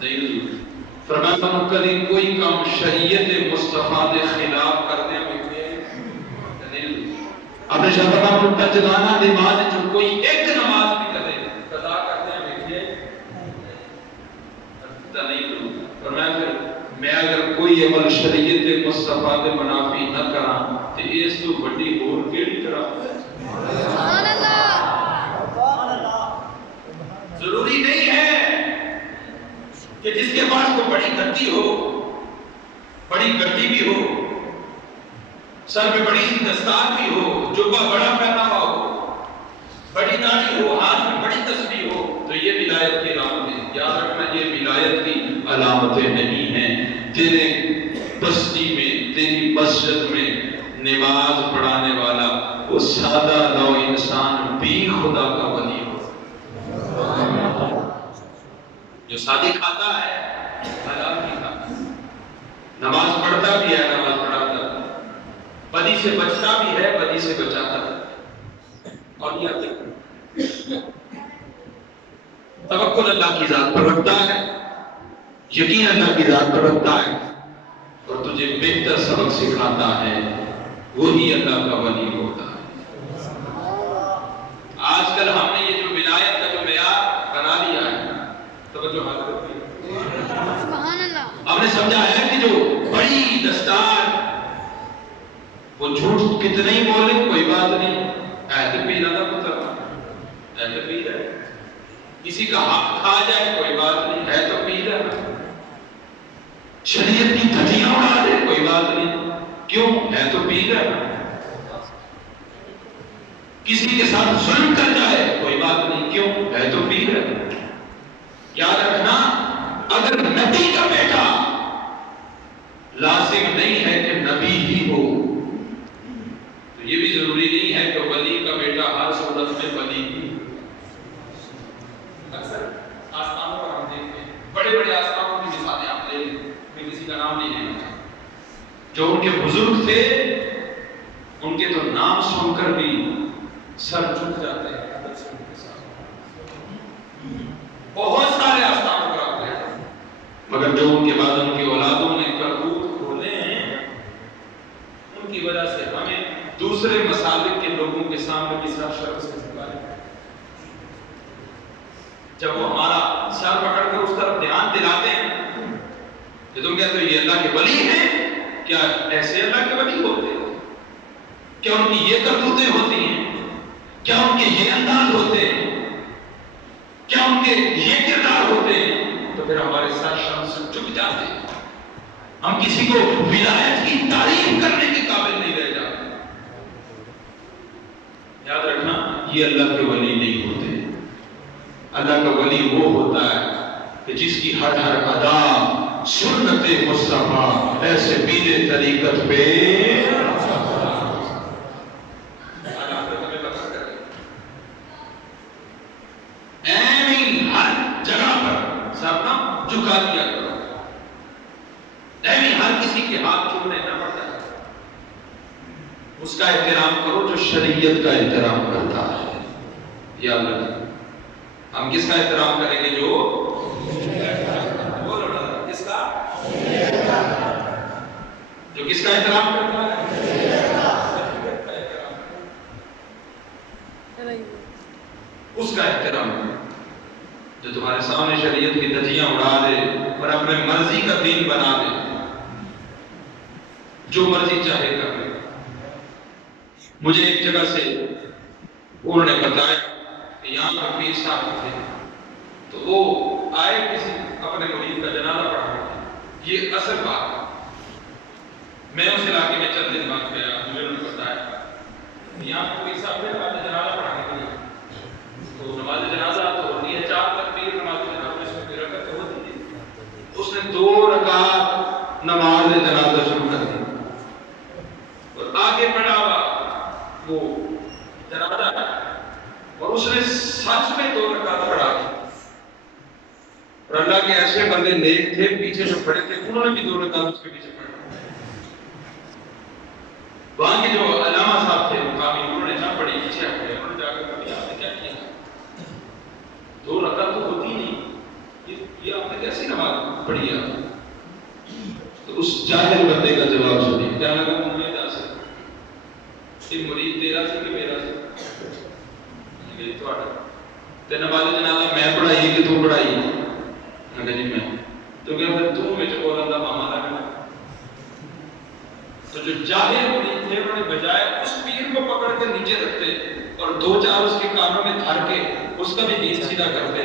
نہیں فرمایا کدی کوئی کام شریعت مصطفیٰ دے خلاف کرنے میں نہیں آپ نے شاہ فرمایا جگانا نماز جو کوئی ایک نماز بھی کرے قضا کرتے ہیں دیکھیے نہیں کروں فرمایا پھر میں اگر کوئی عمل شریعت مصطفیٰ دے منافی نہ کراں تے اس تو بڑی اور کیڑی کراں سبحان اللہ ضروری نہیں ہے کہ جس کے پاس کوئی بڑی گدی ہو بڑی گدی بھی ہو سر میں بڑی سی دستار بھی ہو جبہ بڑا پہنا ہوا ہو بڑی داڑھی ہو ہاتھ میں بڑی تسبیح ہو تو یہ ولایت کی علامت ہے یاد رکھنا یہ ولایت کی علامتیں نہیں ہیں تیرے بستی میں تیری مسجد میں نماز پڑھانے والا وہ سادہ نو انسان بھی خدا کا ولی ہو جو سادی کھاتا ہے حلال بھی کھاتا نماز پڑھتا بھی ہے نماز پڑھاتا بدی سے بچتا بھی ہے بدی سے بچاتا ہے اور یہ توکل اللہ کی ذات پر رکھتا ہے یقین اللہ کی ذات پر رکھتا ہے اور تجھے بہتر سبق سکھاتا ہے وہی اللہ کا ولی ہوتا ہے آج کل ہم نے یہ جو ولایت کا جو معیار بنا لیا ہے توجہ حاضر سبحان اللہ ہم نے سمجھا ہے کہ جو بڑی دستار وہ جھوٹ کتنے ہی بولے کوئی بات نہیں ایسے پیر نہ پتر ایسے پیر ہے کسی کا حق کھا جائے کوئی بات نہیں ہے تو پیر ہے شریعت کی دھجیاں اڑا دے کوئی بات نہیں کیوں ہے تو پیر ہے کسی کے ساتھ ظلم کر جائے کوئی بات نہیں کیوں ہے تو پیر ہے یاد رکھنا اگر نبی کا بیٹا لازم نہیں ہے کہ نبی ہی ہو تو یہ بھی ضروری نہیں ہے کہ ولی کا بیٹا ہر صورت میں ولی ہی اکثر آستانوں پر ہم دیکھتے ہیں بڑے بڑے آستانوں کی مثالیں آپ لے لیں میں کسی کا نام نہیں لینا چاہتا جو ان کے بزرگ تھے ان کے تو نام سن کر بھی سر جھک جاتے ہیں بہت سارے آستانوں پر آتے ہیں مگر جو ان کے بعد ان کی اولادوں نے کرتوت کھولے ہیں ان کی وجہ سے ہمیں دوسرے مسالک کے لوگوں کے سامنے بھی سر شرم سے جھکانے جب وہ ہمارا سر پکڑ کر اس طرف دھیان دلاتے ہیں کہ تم کہتے ہو یہ اللہ کے ولی ہیں کیا ایسے اللہ کے ولی ہوتے ہیں کیا ان کی یہ کرتوتیں ہوتی ہیں کیا ان کے یہ انداز ہوتے ہیں کیا ان کے یہ کردار ہوتے ہیں تو پھر ہمارے سر شرم سے جھک جاتے ہیں ہم کسی کو ولایت کی تعریف کرنے کے قابل نہیں رہ جاتے یاد رکھنا یہ اللہ کے ولی نہیں ہوتے اللہ کا ولی وہ ہوتا ہے کہ جس کی ہر ہر ادا سنت مصطفیٰ ایسے پینے طریقت پہ ہر جگہ پر سب نا جھکا دیا کرو ہر کسی کے ہاتھ چھوڑنے نہ پڑتا ہے اس کا احترام کرو جو شریعت کا احترام کرتا ہے یا اللہ ہم کس کا احترام کریں گے جو کس کا جو کس کا احترام کرتا ہے اس کا احترام جو تمہارے سامنے شریعت کی دھجیاں اڑا دے اور اپنے مرضی کا دین بنا دے جو مرضی چاہے کر لے مجھے ایک جگہ سے انہوں نے بتایا کہ یہاں پر پیر صاحب تھے تو وہ آئے کسی اپنے مرید کا جنازہ پڑھا یہ اصل بات ہے میں اس علاقے میں چند دن بعد گیا مجھے انہوں نے بتایا یہاں پر پیر صاحب نے نماز جنازہ پڑھانے کے لیے تو نماز جنازہ تو ہوتی ہے 4 تکبیر نماز جنازہ میں 2 رکعت ہوتی ہے اس نے 2 رکعت نماز جنازہ شروع کر دی اور آگے بڑھا وہ جنازہ اور اس نے سچ میں 2 رکعت پڑھا دی اور اللہ کے ایسے بندے نیک تھے پیچھے جو کھڑے تھے انہوں نے بھی 2 رکعت اس کے پیچھے پڑھا وہاں کے جو علامہ صاحب تھے مقامی انہوں نے نہ پڑھی پیچھے ہٹے انہوں نے جا کر کبھی آپ نے کیا کیا 2 رکعت تو ہوتی نہیں یہ آپ نے کیسی نماز بڑھیا. تو اس جاہل بندے کا جواب سنیے. کیا لگا تمہیں دس یہ مرید تیرا سی کہ میرا سی؟ یہ تھوڑا تے نماز جنازہ میں پڑھائی کہ تو پڑھائی؟ میں کہا جی میں. تو کیا پھر تو وچ بولن دا ماما لگنا؟ تو جو جاہل مرید تھے انہوں نے بجائے اس پیر کو پکڑ کے نیچے رکھتے اور دو چار اس کے کانوں میں دھر کے اس کا بھی دین سیدھا کرتے،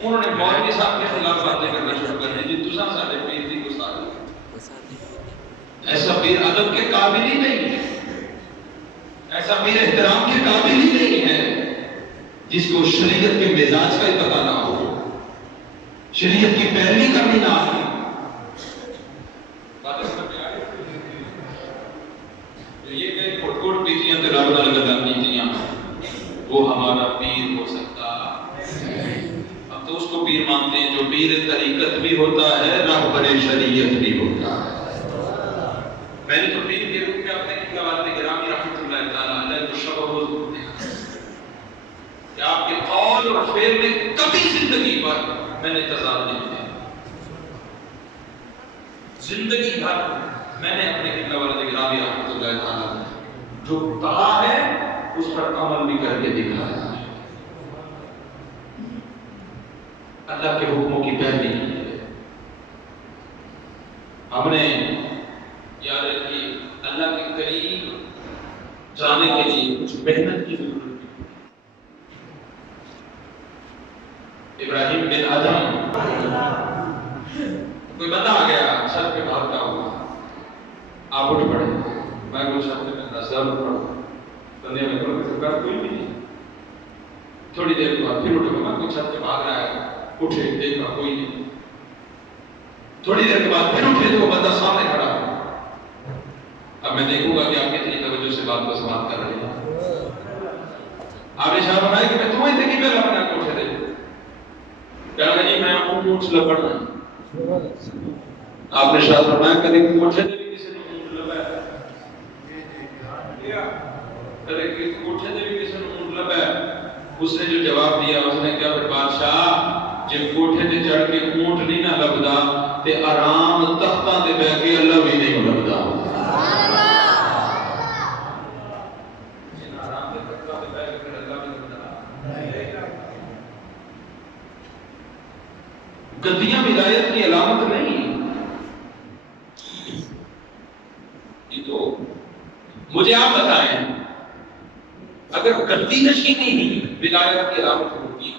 انہوں نے مولوی صاحب کے خلاف باتیں کرنا شروع کر دی. جی تساں ساڈے پیر دی گستاخی. ایسا پیر ادب کے قابل ہی نہیں ہے، ایسا پیر احترام کے قابل ہی نہیں ہے جس کو شریعت کے مزاج کا ہی پتہ نہ ہو، شریعت کی پیروی کرنی نہ آتی. یہ کہ گھٹ گھٹ پیتیاں تے رب نال گلاں کیتیاں وہ ہمارا پیر ہو سکتا. اب تو اس کو پیر مانتے ہیں جو پیر طریقت بھی ہوتا ہے، رہبر شریعت بھی ہوتا ہے. میں نے تو پیر کے روپ میں اپنے قبلہ والد گرامی رحمۃ اللہ تعالی علیہ کو شب و روز دیکھا کہ آپ کے قول اور فعل میں کبھی زندگی پر میں نے تضاد نہیں کیا. زندگی بھر میں نے اپنے قبلہ والد گرامی رحمۃ اللہ تعالی جو کہا ہے اس پر عمل بھی کر کے دکھایا. اللہ کے حکموں کی پیروی کی ہے. ہم نے یاد رکھیے اللہ کے قریب جانے کے لیے کچھ محنت کی ضرورت ہے. ابراہیم بن آدم کوئی بندہ آ گیا چھت پہ بھاگتا ہوا، آپ اٹھ پڑے. میں کوئی چھت پہ بندہ سر اٹھ پڑا، بندے میں سرکار کوئی بھی نہیں. تھوڑی دیر کے بعد پھر اٹھے، میں کوئی چھت پہ بھاگ رہا ہے، اٹھے دیکھا کوئی نہیں. تھوڑی دیر کے بعد پھر اٹھے تو وہ بندہ سامنے کھڑا ہے. اب میں دیکھوں گا کہ آپ کتنی توجہ سے بات کو سماعت کر رہے ہیں. آپ نے شاہ فرمایا کہ میں تمہیں دیکھی پہلا بنا کے اٹھے تھے. کہا کہ جی میں اونٹ لپڑنا. آپ نے شاہ فرمایا کبھی اٹھے تھے بھی کسی نے اونٹ لپایا؟ کبھی اٹھے تھے بھی کسی نے اونٹ لپایا؟ اس نے جو جواب دیا اس نے کہا پھر بادشاہ جب کوٹھے تے چڑھ کے اونٹ نہیں نہ لبدا تے آرام تختاں تے بیٹھ کے اللہ بھی نہیں لبدا. گدیاں ولایت کی علامت نہیں. یہ تو مجھے آپ بتائیں اگر گدی نشینی ہی ولایت کی علامت ہوگی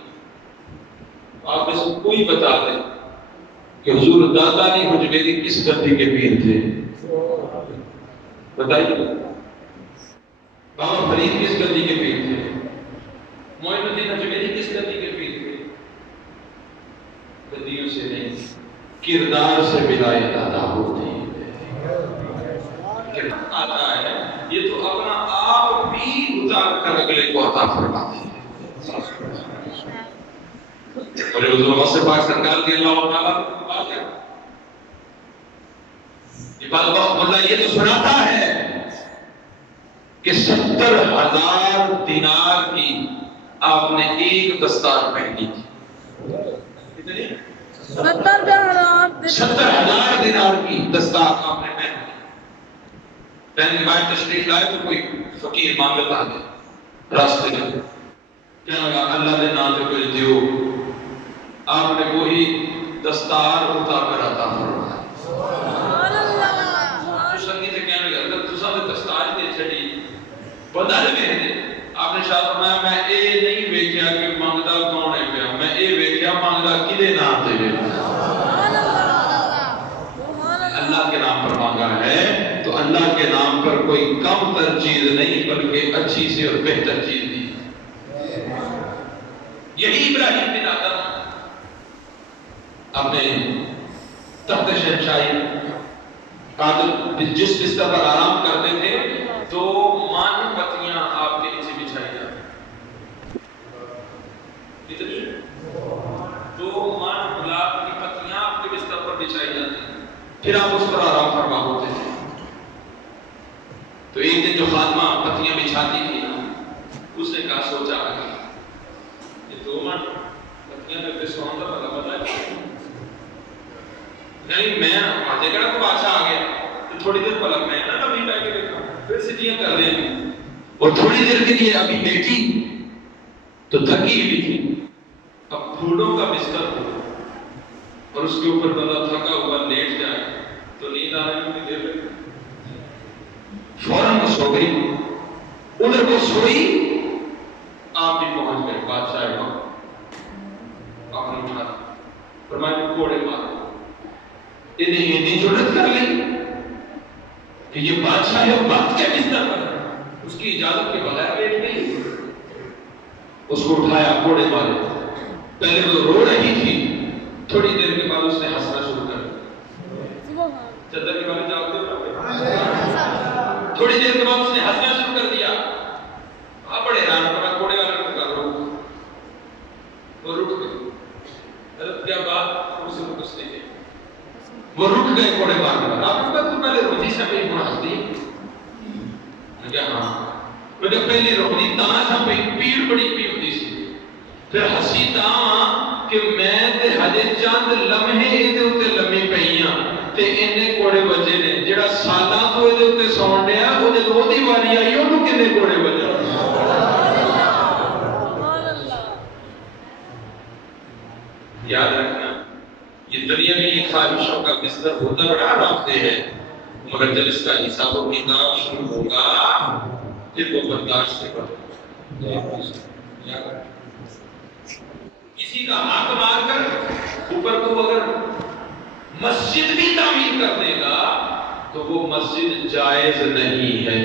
آپ میں سے کوئی بتا دے کہ حضور دادا علی حجویری کس گدی کے پیر تھے؟ بتائیے. بابا فرید کس گدی کے پیر تھے؟ معین الدین حجویری کس گدی کے پیر تھے؟ گدیوں سے نہیں، کردار سے ولایت ادا ہوتی ہے. آتا ہے یہ تو اپنا آپ بھی اتار کر اگلے کو عطا فرماتے ہیں. اور حضور غوث پاک سرکار کی اللہ تعالیٰ کی بات ہے. یہ بات اللہ یہ تو سناتا ہے کہ 70,000 دینار کی آپ نے ایک دستار پہنی تھی. کتنی؟ 70,000 دینار کی دستار آپ نے پہنی. پہلے کے بعد تشریف لائے تو کوئی فقیر مانگتا ہے راستے میں کیا لگا اللہ دے نام سے کچھ دیو. آپ نے وہی دستار اٹھا کر عطا فرمایا. سنگی سے کہنے لگا اگر تساں نے دستار دے چھڑی بدل میں آپ نے شاہ فرمایا میں اے نہیں ویکھیا کہ مانگدا کون ہے پیا، میں اے ویکھیا مانگدا کدے نام تے ہے. اللہ کے نام پر مانگا ہے تو اللہ کے نام پر کوئی کم تر چیز نہیں بلکہ اچھی سی اور بہتر چیز دی. یہی ابراہیم بن آدم اپنے تخت شہنشاہی قادر جس بستر پر آرام کرتے تھے تو مان پتیاں آپ کے نیچے بچھائی جاتی. کتنی؟ 2 مان گلاب کی پتیاں آپ کے بستر پر بچھائی جاتی. پھر آپ اس پر آرام فرما ہوتے تھے. تو ایک دن جو خادمہ پتیاں بچھاتی تھی اس نے کہا سوچا یہ 2 مان پتیاں پہ سوندہ والا بتا ہے کہیں میں آجے کہنا تو بادشاہ آ گیا تو تھوڑی دیر پلک میں نا نبی پہ کے دیکھا پھر سٹیاں کر رہے ہیں اور تھوڑی دیر کے لیے ابھی بیٹھی تو تھکی ہوئی تھی، اب پھولوں کا بستر ہو اور اس کے اوپر بندہ تھکا ہوا لیٹ جائے تو نیند آنے میں دیر لگے، فوراً وہ سو گئی، ادھر وہ سوئی آپ بھی پہنچ گئے بادشاہ وہاں، آپ نے اٹھا فرمایا کوڑے مارو، انہیں اتنی جرأت کر لی کہ یہ بادشاہ ہے وقت کے بستر پر اس کی اجازت کے بغیر لیٹ گئی، اس کو اٹھایا کوڑے مارے، پہلے وہ رو رہی تھی، تھوڑی دیر کے بعد اس نے ہنسنا شروع کر دیا، چادر کے بارے جانتے ہو تھوڑی دیر کے بعد اس نے ہنسنا شروع کر دیا، آپ بڑے حیران پڑا کوڑے والے کو کر رہو، وہ رک گئے، حضرت کیا بات اسے کو کچھ نہیں، وہ رک گئے کوڑے مارنے والا، آپ نے کہا تو پہلے روزی سے پہ گناہ ہنس دی، میں کہا ہاں، میں کہا پہلے روزی تانا سا پہ پیڑ بڑی پی ہوتی سی، پھر ہسی تاں کہ میں تے ہجے چند لمحے ادھے اتے لمحے پہیاں تے انہیں کوڑے بجے نے جڑا سالاں تو ادھے اتے سون ڈیا وہ جب وہ دی باری آئی انہوں کنے کوڑے بجے یاد رکھنا یہ دنیا میں یہ خواہشوں کا بستر ہوتا بڑا آرام دہ ہے، مگر جب اس کا حساب و کتاب شروع ہوگا پھر وہ برداشت سے کرو، کسی کا حق مار کر اوپر کو اگر مسجد بھی تعمیر کر دے گا تو وہ مسجد جائز نہیں ہے۔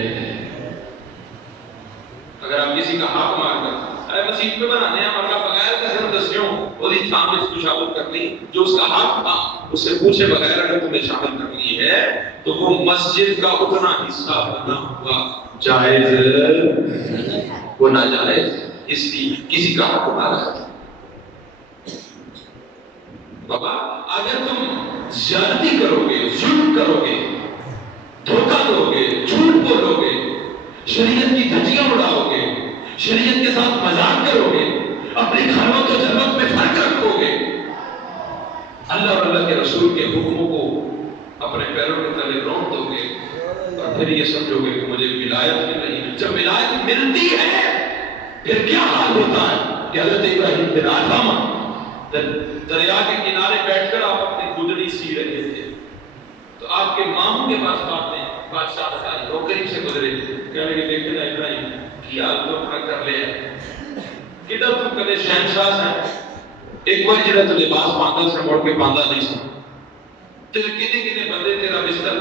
اگر آپ کسی کا حق مار کر ارے مسجد پہ بنانے ہیں ہمارا بغیر کسی دسیوں اور اس سامنے اس کو شامل کرنی جو اس کا حق تھا اس سے پوچھے بغیر اگر تمہیں شامل کرنی ہے تو وہ مسجد کا اتنا حصہ بنا ہوا جائز وہ ناجائز اس لیے کسی کا حق مارا ہے۔ بابا اگر تم زیادتی کرو گے، ظلم کرو گے، دھوکہ دو گے، جھوٹ بولو گے، شریعت کی دھجیاں اڑاؤ گے، شریعت کے ساتھ مذاق کرو گے، اپنی خلوت و جلوت میں فرق رکھو گے، اللہ اور اللہ کے رسول کے حکموں کو اپنے پیروں کے تلے رونت دو گے اور پھر یہ سمجھو گے کہ مجھے ولایت مل رہی ہے۔ جب ولایت ملتی ہے پھر کیا حال ہوتا ہے کہ حضرت ابراہیم بن آدم دریا کے کنارے بیٹھ کر آپ اپنی گدڑی سی رہے تھے تو آپ کے ماموں کے پاس بادشاہ بتائی وہ قریب سے گزرے کہنے لگے دیکھے نا ابراہیم کیا تو اپنا کر لیا کدھر تم کدے شہنشاہ ہیں ایک وہی جڑا تو لباس باندھا سے موڑ کے باندھا نہیں سا تیرے کنے کنے بندے تیرا بستر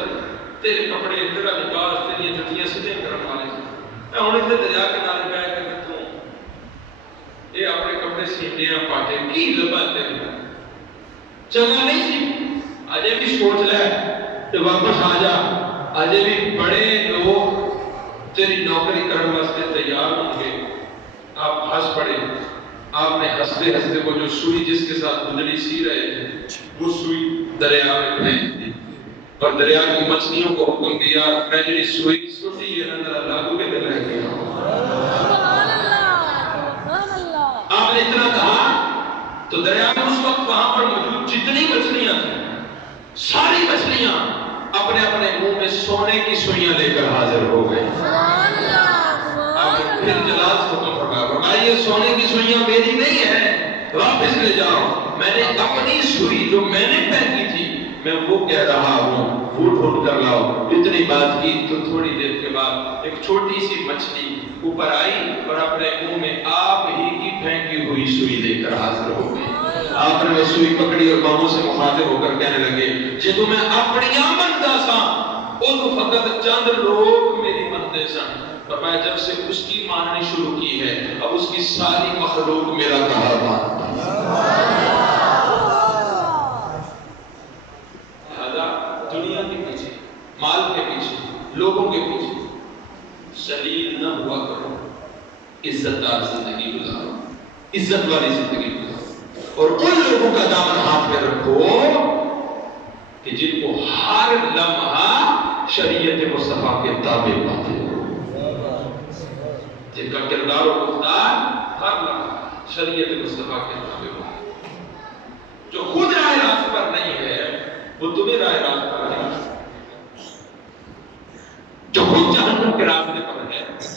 تیرے کپڑے تیرا لباس تیری جتیاں سیدھے کرم والے میں ہوں اتنے دریا کے کنارے بیٹھ کے تو یہ اپنے کپڑے سینے ہیں پاٹے کی لباتے ہیں جگہ نہیں سی آجے بھی سوچ لے تو واپس آ جا آجے بھی بڑے لوگ تیری نوکری کرنے واسطے تیار ہوں گے۔ آپ ہنس پڑے، آپ نے ہنستے ہنستے وہ جو سوئی جس کے ساتھ گدڑی سی رہے تھے وہ سوئی دریا میں پھینک دی اور دریا کی مچھلیوں کو حکم دیا میں جڑی سوئی سوٹی ہے نا ذرا لاگو کے دل رہ گیا۔ آپ نے اتنا کہا تو دریا میں اس وقت وہاں پر موجود جتنی مچھلیاں تھیں ساری مچھلیاں اپنے اپنے منہ میں سونے کی سوئیاں لے کر حاضر ہو گئے۔ آپ پھر جلال سے حکم فرمایا یہ سونے کی سوئیاں میری نہیں ہے واپس لے جاؤ، میں نے اپنی سوئی جو میں نے پہنی تھی میں وہ کہہ رہا ہوں وہ ڈھونڈ کر لاؤ۔ اتنی بات کی تو تھوڑی دیر کے بعد ایک چھوٹی سی مچھلی اوپر آئی اور اپنے منہ میں آپ ہی کی پھینکی ہوئی سوئی لے کر حاضر ہو گئی۔ آپ نے وہ سوئی پکڑی اور ماموں سے مخاطب ہو کر کہنے لگے جے تمہیں اپنی آمندہ سا وہ فقط چند لوگ میری مندے سن، فرمایا جب سے اس کی ماننی شروع کی ہے اب اس کی ساری مخلوق میرا کہا مانتا ہے۔ لہذا دنیا کے پیچھے مال کے پیچھے لوگوں کے پیچھے شلیل نہ ہوا کرو، عزت دار زندگی گزارو، عزت والی زندگی گزارو اور ان لوگوں کا دامن ہاتھ میں رکھو کہ جن کو ہر لمحہ شریعت مصطفیٰ کے تابع پاتے ہو، جن کا کردار و گفتار ہر لمحہ شریعت مصطفیٰ کے تابع ہو، جو خود راہ راست پر نہیں ہے وہ تمہیں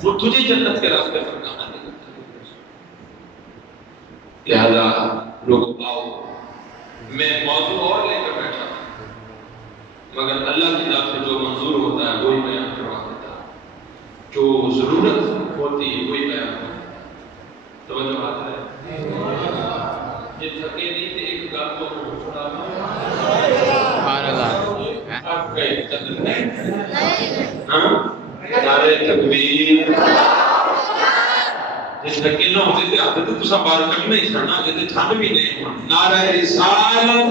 وہ تجھے جنت کے راستے پر کہاں لے جاتا ہے؟ لہذا لوگ آؤ، میں موضوع اور لے کر بیٹھا مگر اللہ کی طرف سے جو منظور ہوتا ہے وہی بیان کروا دیتا ہے، جو ضرورت ہوتی ہے وہی بیان کروا دیتا ہے۔ توجہ آتا ہے؟ یہ تھکے نہیں تھے، ایک گل تو سنا آپ گئے تک نعرہ تکبیر جس تھکے نہ ہوتے تھے آتے تو سنبھال کر نہیں سڑنا کہتے ٹھنڈ بھی نہیں ہونا۔ نعرہ رسالت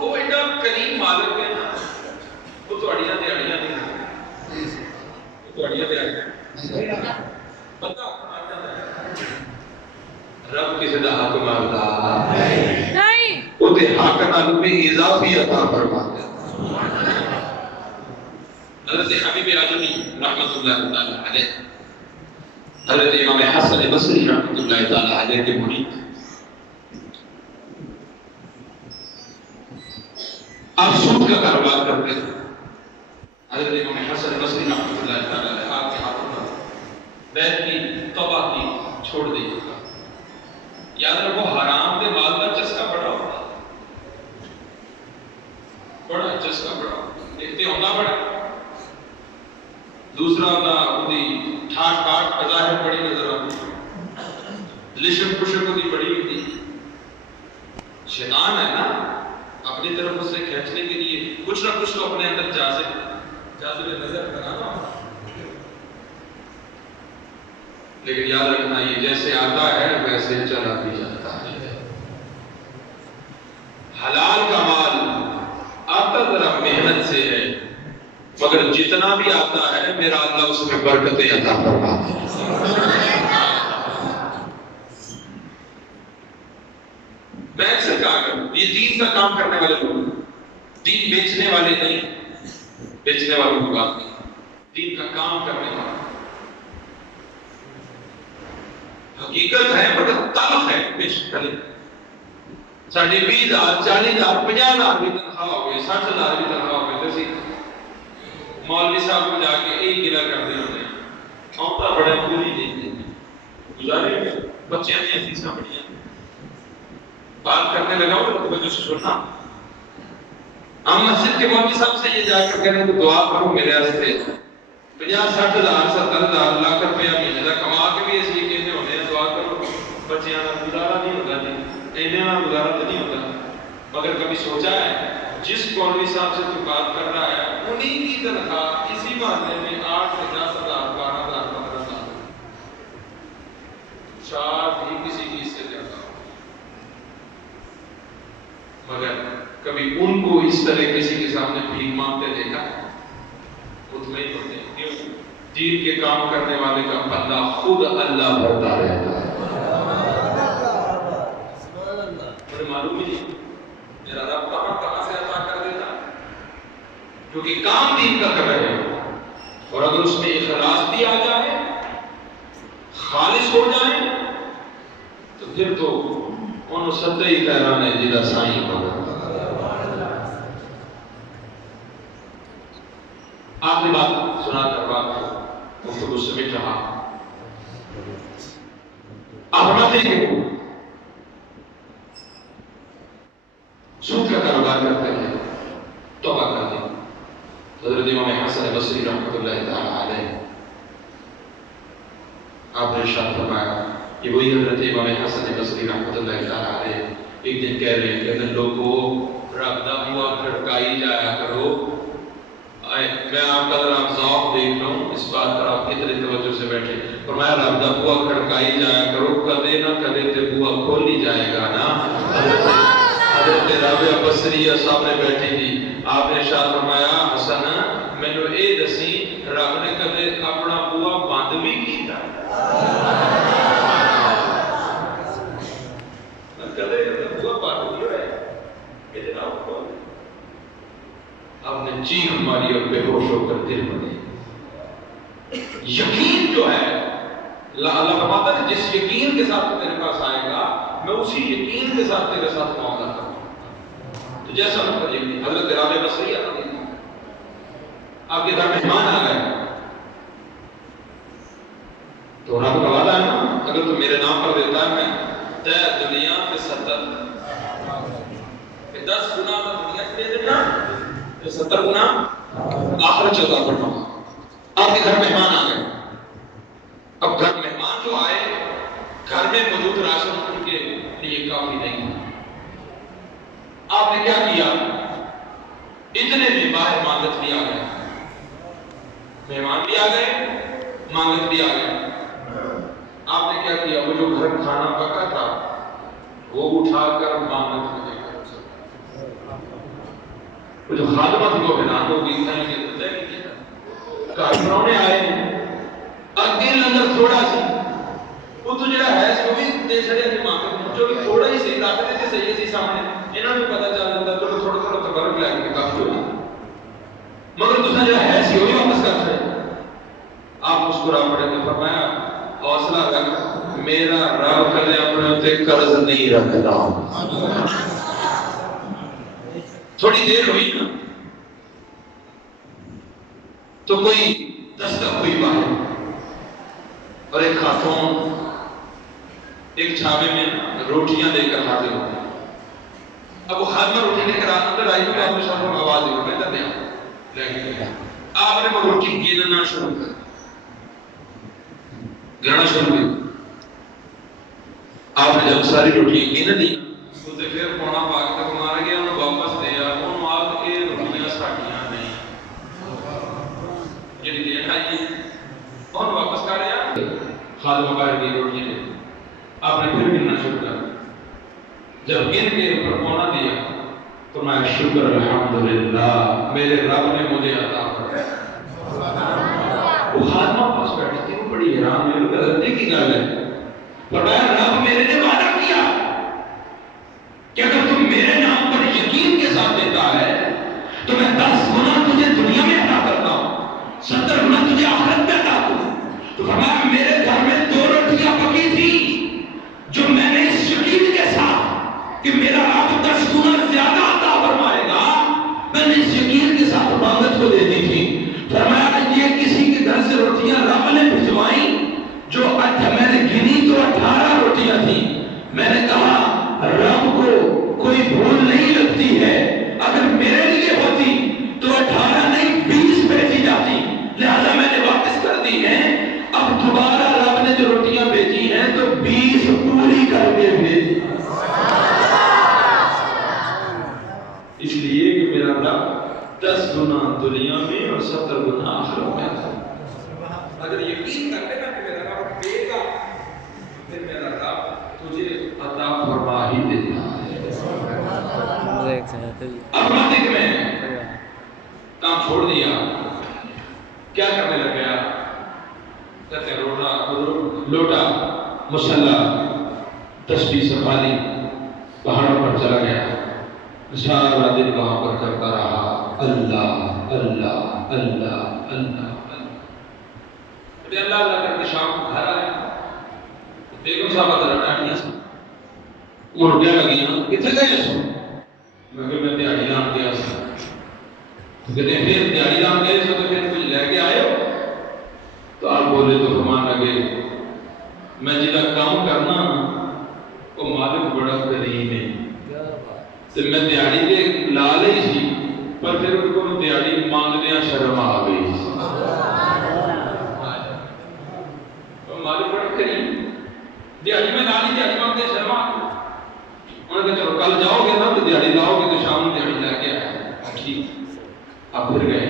وہ ایڈا کریم مالک ہے نا، وہ تھوڑیاں دیہڑیاں نہیں کرتے، وہ تھوڑیاں دیہڑیاں بندہ رب کسی دا حق مانگتا نہیں، وہ تے حق نال میں اضافی عطا فرماتا ہے۔ حضرت حبیب اعظمی رحمۃ اللہ تعالی علیہ، حضرت امام حسن بصری رحمۃ اللہ تعالی علیہ کے مرید آپ سود کا کاروبار کرتے تھے۔ حضرت امام حسن بصری رحمۃ اللہ تعالی علیہ آپ کے ہاتھوں میں بیت کی توبہ کی چھوڑ دی۔ یاد رکھو حرام کے مال کا چسکا بڑا ہوتا ہے، بڑا چسکا بڑا دیکھتے ہونا بڑا، دوسرا ہوتا خودی ٹھاٹ کاٹ بظاہر بڑی نظر آتی، لشم پشم ہوتی بڑی ہوتی، شیطان ہے نا اپنی طرف اسے کھینچنے کے لیے کچھ نہ کچھ تو اپنے اندر جاذب نظر بنانا، لیکن یاد رکھنا یہ جیسے آتا ہے ویسے چلا بھی جاتا ہے۔ حلال کا مال آتا ذرا محنت سے ہے، مگر جتنا بھی آتا ہے میرا اللہ اس میں برکتیں عطا فرماتا ہے۔ میں اکثر کہا کروں یہ دین کا کام کرنے والے لوگ، دین بیچنے والے نہیں، بیچنے والوں کی بات نہیں، دین کا کام کرنے والے حقیقت ہے مگر تلخ ہے پیش کرے۔ ساڑھے 20,000 40,000 50,000 بھی تنخواہ ہو گئے، 60,000 بھی تنخواہ ہو گئے، جیسے مولوی صاحب کو جا کے ایک گلا کر دے ہوتے ہیں آتا بڑے پوری نہیں دیتے گزارے گئے بچے نے حدیثاں پڑھیاں بات کرنے لگا ہوں تو توجہ سے سننا۔ ہم مسجد کے مولوی صاحب سے یہ جا کر کہہ رہے ہیں کہ دعا کرو میرے واسطے 50-60,000 70,000 لاکھ روپیہ مہینے کا کما کے بھی اس لیے کہتے ہوتے ہیں دعا کرو بچیاں کا گزارا نہیں ہوتا جی، اینے کا گزارا تو نہیں ہوتا، مگر کبھی سوچا ہے جس مولوی صاحب سے تو بات کر رہا ہے انہی کی تنخواہ اسی محلے میں 8 سے 10,000 12,000 15,000 شاید ہی کسی کی اس سے زیادہ ہو، مگر کبھی ان کو اس طرح کسی کے سامنے بھیک مانگتے دیکھا مطمئن ہوتے ہیں کیوں؟ دین کے کام کرنے والے کا بندہ خود اللہ بھرتا رہتا ہے۔ مجھے معلوم ہی نہیں میرا رب کہاں سے عطا کر دیتا کیونکہ کام دین کا کر رہے ہیں، اور اگر اس میں اخلاص بھی آ جائے خالص ہو جائے تو پھر تو انہوں سدے ہی خیران ہے جیدہ سائیں بنا۔ آخری بات سنا کر بات گفتگو سمیٹ رہا، آپ فرماتے ہیں کہ سود کا کاروبار کرتے ہیں توبہ کر دیں۔ حضرت امام حسن بصری رحمۃ اللہ تعالی علیہ آپ نے ارشاد فرمایا کہ وہی حضرت امام حسن بصری رحمۃ اللہ تعالی علیہ ایک دن کہہ رہے ہیں کہ اگر لوگوں رب دا بوا کھڑکائی جایا کرو، میں آپ کا ذرا ذوق دیکھ رہا ہوں اس بات پر آپ کتنے توجہ سے بیٹھے، فرمایا رب دا بوا کھڑکائی جایا کرو، کدے نہ کدے تے بوا کھول ہی جائے گا نا۔ حضرت رابعہ بصریہ سامنے بیٹھی تھی، آپ نے ارشاد فرمایا حسن مینوں اے دسی رب نے کدے اپنا بوا بند بھی کیتا؟ کدے بوا بند بھی ہوئے کہ جناب کھول آپ نے چیخ ماری اور بے ہوش ہو کر دل بنے۔ یقین جو ہے اللہ فرماتا ہے جس یقین کے ساتھ میرے پاس آئے گا میں اسی یقین کے ساتھ تیرے ساتھ معاملہ کروں گا. تو جیسا مطلب یقین حضرت رابعہ بصری آپ کے گھر مہمان آ گئے تو رب کا وعدہ ہے نا اگر تو میرے نام پر دیتا ہے میں تے دنیا پہ 70 10 گنا میں دنیا سے دے دینا 70 گنا آخرت سے عطا فرماؤں. آپ کے گھر مہمان آ گئے. اب گھر مہمان جو آئے گھر میں موجود راشن ان کے لیے کافی نہیں. آپ نے کیا کیا؟ اتنے بھی باہر مانگت بھی آ گئے, مہمان بھی آ گئے, مانگت بھی آ گئے. آپ نے کیا کیا؟ وہ جو گھر کھانا پکا تھا وہ اٹھا کر مانگت میں دے کر, وہ جو خادمہ تھی وہ بنا دو گی کہیں گے تو دے گی. کارکنوں نے آئے اگے لنگر تھوڑا سی وہ تو جڑا ہے سو بھی دے سڑے اپنی مانگت جو بھی تھوڑا ہی صحیح رکھ دے تے صحیح سی سامنے انہاں نوں پتہ چل جاندا چلو تھوڑا تھوڑا تبرک لے کے کافی ہونا, مگر تساں جڑا ہے سی وہ بھی واپس کر دے. آپ مسکرا پڑے تو فرمایا حوصلہ رکھ میرا رب کدے اپنے تے قرض نہیں رکھدا. تھوڑی دیر ہوئی نا تو کوئی دستک ہوئی باہر اور ایک خاتون ایک چھاوے میں روٹیاں لے کر حاضر ہو گئی. اب وہ خادمہ روٹی لے کر اندر آئی تو آپ نے شاہ آواز دی میں ادھر دیا آپ نے وہ روٹی گننا شروع کر گننا شروع کی. آپ نے جب ساری روٹیاں گن لی تو پھر پونا پاک تک مار گیا انہوں واپس دیا انہوں آگ کے روٹیاں ساٹیاں نہیں جنہی دین آئی انہوں واپس کر رہا خادمہ باہر کی روٹیاں لے. آپ نے پھر گننا شروع کر جب گن کے اوپر پونا دیا تو میں شکر الحمدللہ میرے رب نے مجھے عطا فرمایا. وہ خادمہ پاس بیٹھی تھی وہ بڑی حیران میرے غلطی کی گل ہے. فرمایا رب میرے نے وعدہ کیا کہ اگر تم میرے نام پر یقین کے ساتھ دیتا ہے تو میں 10 گنا تجھے دنیا میں عطا کرتا ہوں 70 گنا تجھے آخرت میں عطا کروں. تو فرمایا میرے گھر میں 2 روٹیاں پکی تھی جو میں نے اس یقین کے ساتھ کہ میرا رب 10 گنا زیادہ عطا فرمائے گا میں نے اس یقین کے ساتھ مانگت کو دے دی تھی. فرمایا یہ کسی کے گھر سے روٹیاں رب نے بھجوائیں جو میں نے گنی تو 18 روٹیاں تھیں. میں نے کہا رب کو کوئی بھول نہیں لگتی ہے, اگر میرے لیے ہوتی تو 18 نہیں 20 بھیجی جاتی, لہذا میں نے واپس کر دی ہیں. اب دوبارہ رب نے جو روٹیاں بھیجی ہیں تو 20 پوری کر کے بھیجی, اس لیے کہ میرا رب 10 گنا دنیا میں اور 70 گنا آخرت میں ہے. اگر یقین کر لے گا کہ میرا رب دے گا پھر میرا رب تجھے عطا فرما ہی دیتا ہے. اب بات میں کام چھوڑ دیا کیا کرنے لگ گیا کہتے ہیں لوٹا مسلح تسبیح سنبھالی پہاڑوں پر چلا گیا. سارا دن وہاں پر کرتا رہا اللہ اللہ اللہ اللہ اللہ اللہ کر کے شام کو گھر آیا. بیگم صاحبہ ذرا ڈانٹیاں سا وہ روٹیاں لگیاں کتنے گئے سو میں دیہڑی لان گیا سا. کہتے ہیں پھر دیہڑی لان گئے سو تو پھر کچھ لے کے آئے ہو تو آپ بولے تو فرمان لگے میں جہاں کام کرنا وہ مالک بڑا کریم ہے تو میں دیہڑی کے لا لی سی پر پھر ان کو دیہڑی مانگدیاں شرم آ گئی. مالک بڑا کریم دیہڑی میں لا لی دیہڑی مانگدے شرم آ گئی. انہوں نے کہا چلو کل جاؤ گے نا تو دیہڑی لاؤ گے تو شام دیہڑی لے کے آئے. ٹھیک آپ پھر گئے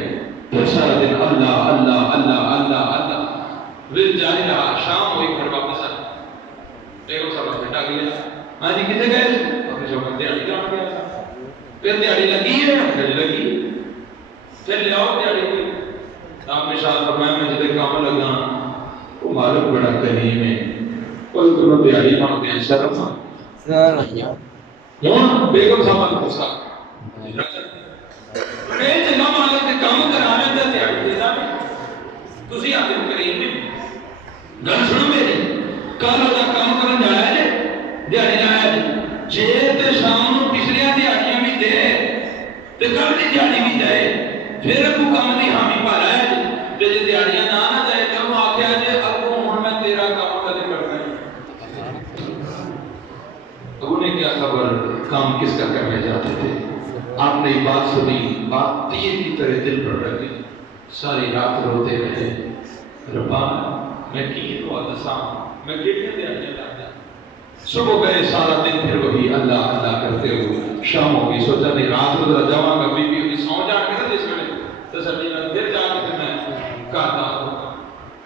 پھر سارا دن اللہ اللہ اللہ اللہ اللہ ول جاری رہا. شام ہوئی پھر واپس آئے بیگم صاحب بیٹا گیا ہاں جی کتنے گئے اپنے شوق دیہڑی جان گیا تھا. پھر دیہڑی لگی ہے گھڑی لگی پھر لے آؤ دیہڑی کوئی. آپ نے شاہ فرمایا میں جدے کام لگا وہ مالک بڑا کریم ہے کوئی دونوں دیہڑی مانگتے ہیں شرم ہوں بیگم صاحب کو غصہ میں جگہ مالک کے کام کرانے تے دیہڑی دیتا تسی آتے کریم میں گل سنو میری کل وہ کام کرن جایا جے دیہڑی لایا جے تے شام نو پچھلیاں دیہڑیاں بھی دے تے کل دی دیہڑی بھی دے پھر کو کام دی حامی پا لایا جے تے جے دیہڑیاں نہ دے تے وہ آکھیا جے ابو ہن میں تیرا کام کدے کرنا ہے. ابو نے کیا خبر کام کس کا کرنے جاتے تھے. آپ نے بات سنی, بات تیر کی طرح دل پر رکھ گئی. ساری رات روتے رہے, ربا میں کی دعا دساں, میں کیڑیاں دیہڑیاں لاتا. صبح گئے, سارا دن پھر وہی اللہ اللہ کرتے ہوئے شام ہو گئی. سوچا نہیں رات کو ذرا جاواں گا, بی بی سو جان کے نا جس ویلے تسلی نال پھر جا کے میں کہتا ہوں.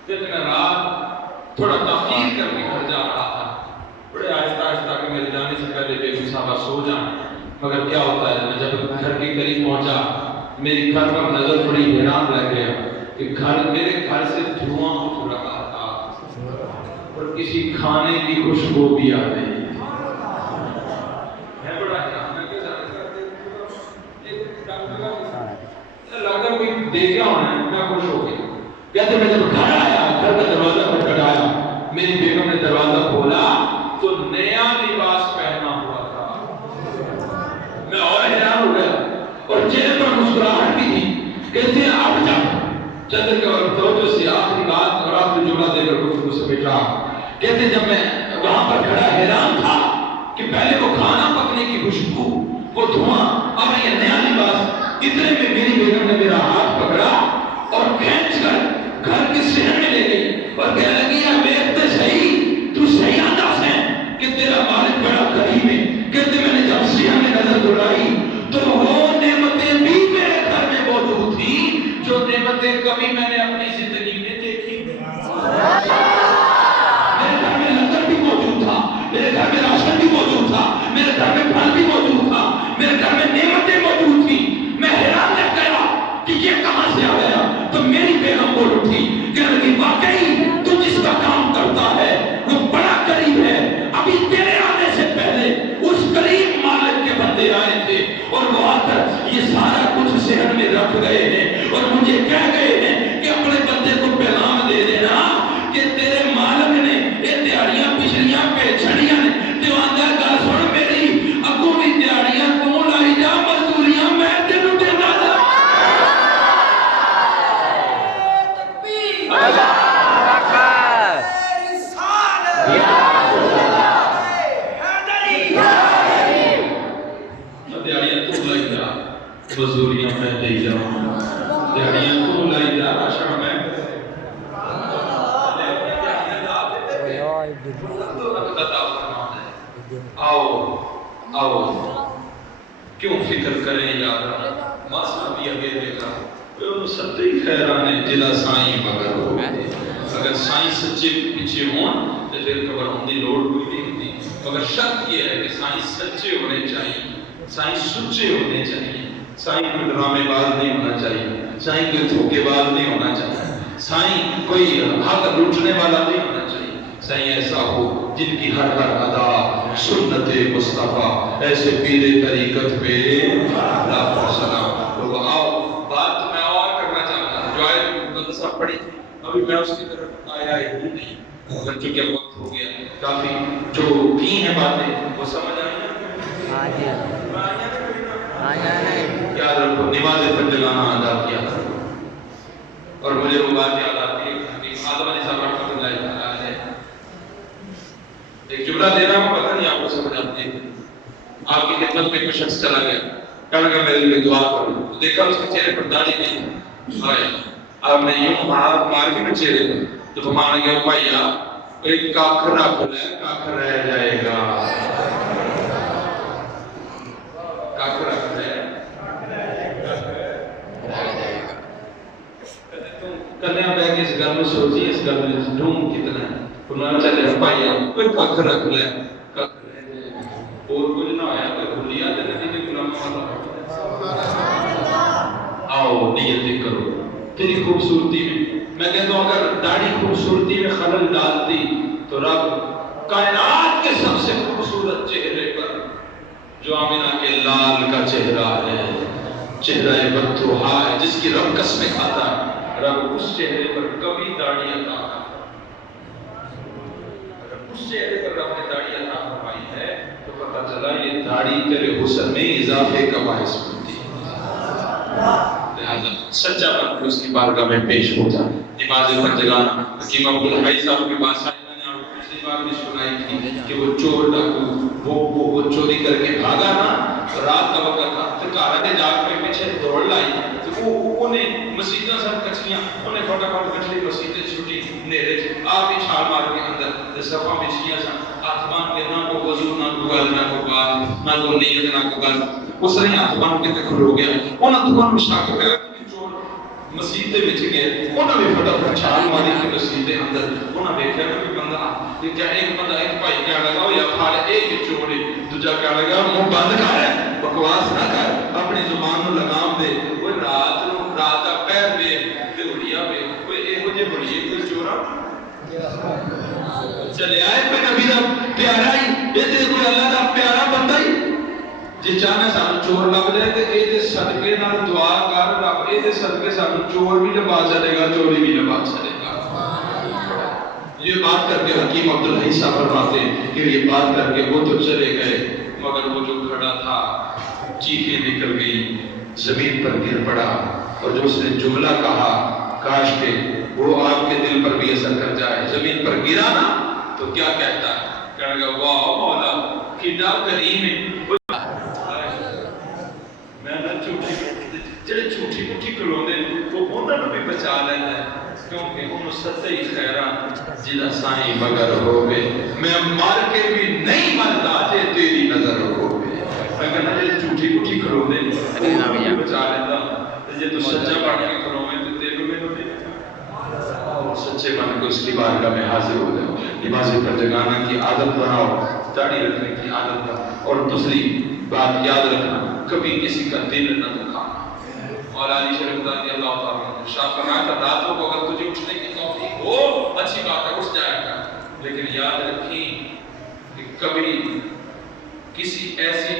پھر میں رات تھوڑا تاخیر کر کے گھر جا رہا تھا, بڑے آہستہ آہستہ کہ میرے جانے سے پہلے بیگم صاحبہ سو جائیں. مگر کیا ہوتا ہے, میں جب گھر کے قریب پہنچا میری گھر پر نظر بڑی حیران رہ گیا کہ میرے گھر سے دھواں اٹھ رہا تھا اور کسی کھانے کی خوشبو بھی آ رہی. میں بڑا حیران, میں لگتا کوئی دیکھا ہونا ہے. میں خوش ہو گیا. کہتے میں جب گھر آیا, گھر کا دروازہ کھٹکھٹایا, میری بیگم نے دروازہ کھولا تو نیا لباس پہنا ہوا تھا. میں اور حیران ہو گیا اور چہرے پر مسکراہٹ بھی تھی. کہتے ہیں اب جب چندر کے وقت توجہ سے آخری بات اور آخری جملہ دے کر گفتگو سے بیٹھا. کہتے جب میں وہاں پر کھڑا حیران تھا کہ پہلے وہ کھانا پکنے کی خوشبو, وہ دھواں, اب یہ نیا لباس. اتنے میں میری بیگم نے میرا ہاتھ پکڑا اور کھینچ کر گھر کے صحن میں لے گئی اور کہنے لگی دیکھتے صحیح, تو صحیح انداز ہے کہ تیرا مالک بڑا کریم ہے. کہتے میں نے جب صحن میں نظر دوڑائی تو وہ نعمتیں بھی میرے گھر میں موجود تھی جو نعمتیں کبھی میں نے اپنی زندگی میں دیکھی. میرے گھر میں لنگر بھی موجود تھا, میرے گھر میں راشن بھی موجود تھا, میرے گھر میں پھل بھی موجود تھا, میرے گھر میں نعمتیں موجود تھی. میں حیران رہ گیا کہ یہ کہاں سے آ گیا. تو میری بیگم بول اٹھی, کہنے لگی واقعی تو جس کا کام کرتا ہے وہ بڑا کریم ہے. ابھی تیرے آنے سے پہلے اس کریم مالک کے بندے آئے تھے اور وہ آ کر یہ سارا کچھ صحن میں رکھ گئے ہیں اور مجھے کہہ گئے ہیں کہ اپنے بندے کو پیغام دے دینا کہ تیرے مالک نے یہ دیہڑیاں پچھلیاں پہ چھڑیاں نے دیواندہ گل سن میری اگوں بھی دیہڑیاں تو لائی جا, مزدوریاں میں تینوں دینا جا. مزدوریاں میں دے جاؤں, دیہڑیاں تو لائی جا, راشن میں آؤ آؤ کیوں فکر کریں یار ماسا بھی اگے دیکھا وہ ستے خیرانے جلا سائیں مگر ہو گئے. اگر سائیں سچے پیچھے ہوں تو پھر خبر ہوں دی لوڑ کوئی نہیں ہوتی. مگر شرط یہ ہے کہ سائیں سچے ہونے چاہیے, سائیں سچے ہونے چاہیے, سائیں کوئی ڈرامے باز نہیں ہونا چاہیے, سائیں کوئی دھوکے باز نہیں ہونا چاہیے, سائیں کوئی حق لوٹنے والا نہیں ہونا چاہیے. سائیں ایسا ہو جن کی ہر ہر ادا سنت مصطفیٰ, ایسے پیر طریقت پہ لاکھوں سلام. تو آؤ بات میں اور کرنا چاہتا ہوں. جو آیت مقدسہ پڑھی تھی ابھی میں اس کی طرف آیا ہی نہیں, مگر چونکہ وقت ہو گیا کافی جو کی ہیں باتیں وہ سمجھ آئی ہیں. یاد رکھو نماز فجر لانا ادا کیا تھا. اور مجھے وہ بات یاد آتی ہے کہ آدم علیہ السلام رحمۃ اللہ تعالی علیہ ایک جملہ دے رہا ہوں, پتہ نہیں آپ کو سمجھ آتی ہے. آپ کی خدمت میں کوئی شخص چلا گیا, کہنے لگا میرے لیے دعا کرو. تو دیکھا اس کے چہرے پر داڑھی نہیں ہے. آپ نے یوں ہاتھ مار کے نا چہرے پر تو فرمانے گیا بھائیا ایک کاکھ رکھ لے, کاکھ رہ جائے گا. کاکھ رکھ لے کنیا بہ کے اس گل میں سوچی, اس گل میں ڈھونگ کتنا ہے. فرمایا چلے بھائیا کوئی کاکھ رکھ لے, کاکھ رہ جائے گا. اور کچھ نہ ہویا کوئی بھولیا تے نبی غلام والا. آؤ نیت کرو تیری خوبصورتی میں کہتا ہوں اگر داڑھی خوبصورتی میں خلل ڈالتی تو رب کائنات کے سب سے خوبصورت چہرے پر جو آمینہ کے لال کا چہرہ ہے, چہرہ بدتوحا ہے, جس کی رب قسمیں کھاتا ہے, رب اس چہرے پر کبھی داڑھی عطا اس چہرے پر رب نے داڑھی عطا فرمائی ہے تو پتہ چلا یہ داڑھی تیرے حسن میں اضافے کا باعث بنتی ہے، لہذا سچا بن کے اس کی بارگاہ میں پیش ہو جا۔ نماز پر جگانا، حکیم عبدالحی صاحب کے پاس آئے، میں نے پچھلی بار بھی سنائی تھی کہ وہ چور ڈاکو وہ چوری کر کے بھاگا نا، رات کا وقت تھا، تو گھر کے جاگ پہ پیچھے دوڑ لائی، تو وہ انہیں مسیداں سب کچیاں، انہیں فٹافٹ کچلی مسیدیں چھٹی نیرے آپ ہی چھال مار کے اندر صفا بچھیاں سن، ہاتھ باندھ کے نہ کو وضو نہ کو گل نہ کو بات نہ کو نیت نہ کو گل، اس نے ہاتھ باندھ کے کھلو گیا، انہاں تو شک پیا کہ چور مسجد دے وچ گئے، انہاں نے فٹافٹ چھال ماری کہ مسجد دے اندر، انہاں دیکھا کہ بندہ کہ کیا ایک بندہ ایک بھائی کیا لگا یا پھاڑ ایک چور ہے، دوجا کیا لگا منہ بند کر بکواس نہ کر اپنی زبان نو لگام دے، وہ رات دا پیر دے تے اڑیا پہ کوئی ایہو جے بڑی کوئی چورا چلے آئے کوئی نبی دا پیارا ہی اے تے کوئی اللہ دا پیارا بندہ ہی جے چاہنا سانو چور لگ جائے تے اے دے صدقے نال دعا کر رب اے دے صدقے سانو چور بھی لبا چلے گا چوری بھی لبا چلے گا۔ یہ بات کر کے حکیم عبدالحی صاحب فرماتے ہیں کہ یہ بات کر کے وہ تو چلے گئے مگر وہ جو کھڑا تھا چیخیں نکل گئی، زمین پر گر پڑا، اور جو اس نے جملہ کہا کاش کہ وہ آپ کے دل پر بھی اثر کر جائے، زمین پر گرا نا تو کیا کہتا ہے، کہنے گا واہ مولا کڈا کریم ہے، میں نہ جڑے جھوٹی مٹھی کھلوندے وہ انہاں نوں بھی بچا لینا ہے، کیونکہ انہوں ستے ہی خیران جدا سائیں مگر ہوگے، میں مار کے بھی نہیں مردا جے تیری نظر ہوگے، میں کہنا جے جھوٹی مٹھی کھلوندے انہاں بھی بچا لینا، جے تو سچا بن کے کھلوے تو تینوں میں نہیں بچا، سچے بن کے اس کی بارگاہ میں حاضر ہو جاؤ، نماز پر جگانا کی عادت بناؤ، داڑھی رکھنے کی عادت بناؤ، اور دوسری بات یاد رکھنا کبھی کسی کا دل نہ دکھانا۔ مولا علی شریف رضی اللہ تعالیٰ عنہ شاہ فرمایا تھا راتوں کو اگر تجھے اٹھنے کی توفیق ہو اچھی بات ہے اٹھ جائے گا، لیکن یاد رکھیں کہ کبھی کسی ایسی